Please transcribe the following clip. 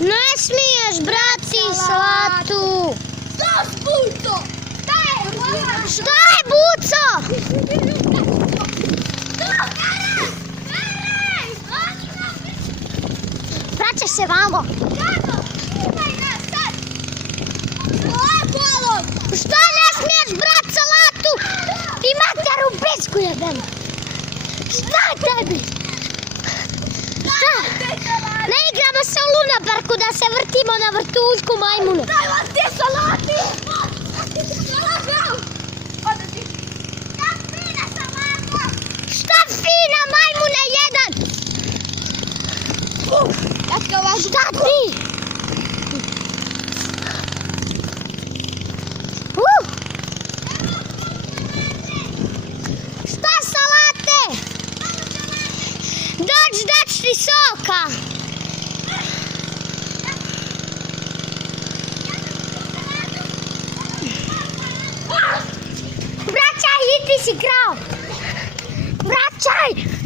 Ne smiješ brati salatu. Šta s buco? Šta je buco? Vraćaš se vamo. Šta ne smiješ brat salatu? Ti materu pisku jebem. Šta je tebi? Šta? Ne igramo se u Luna Parku da se vrtimo na vrtuljku majmunu. Daj vas ti salati! Šta fina majmune jedan? Šta ti? Šta salate? Dač ti soka. Vraćaj, i ti si krao. Vraćaj.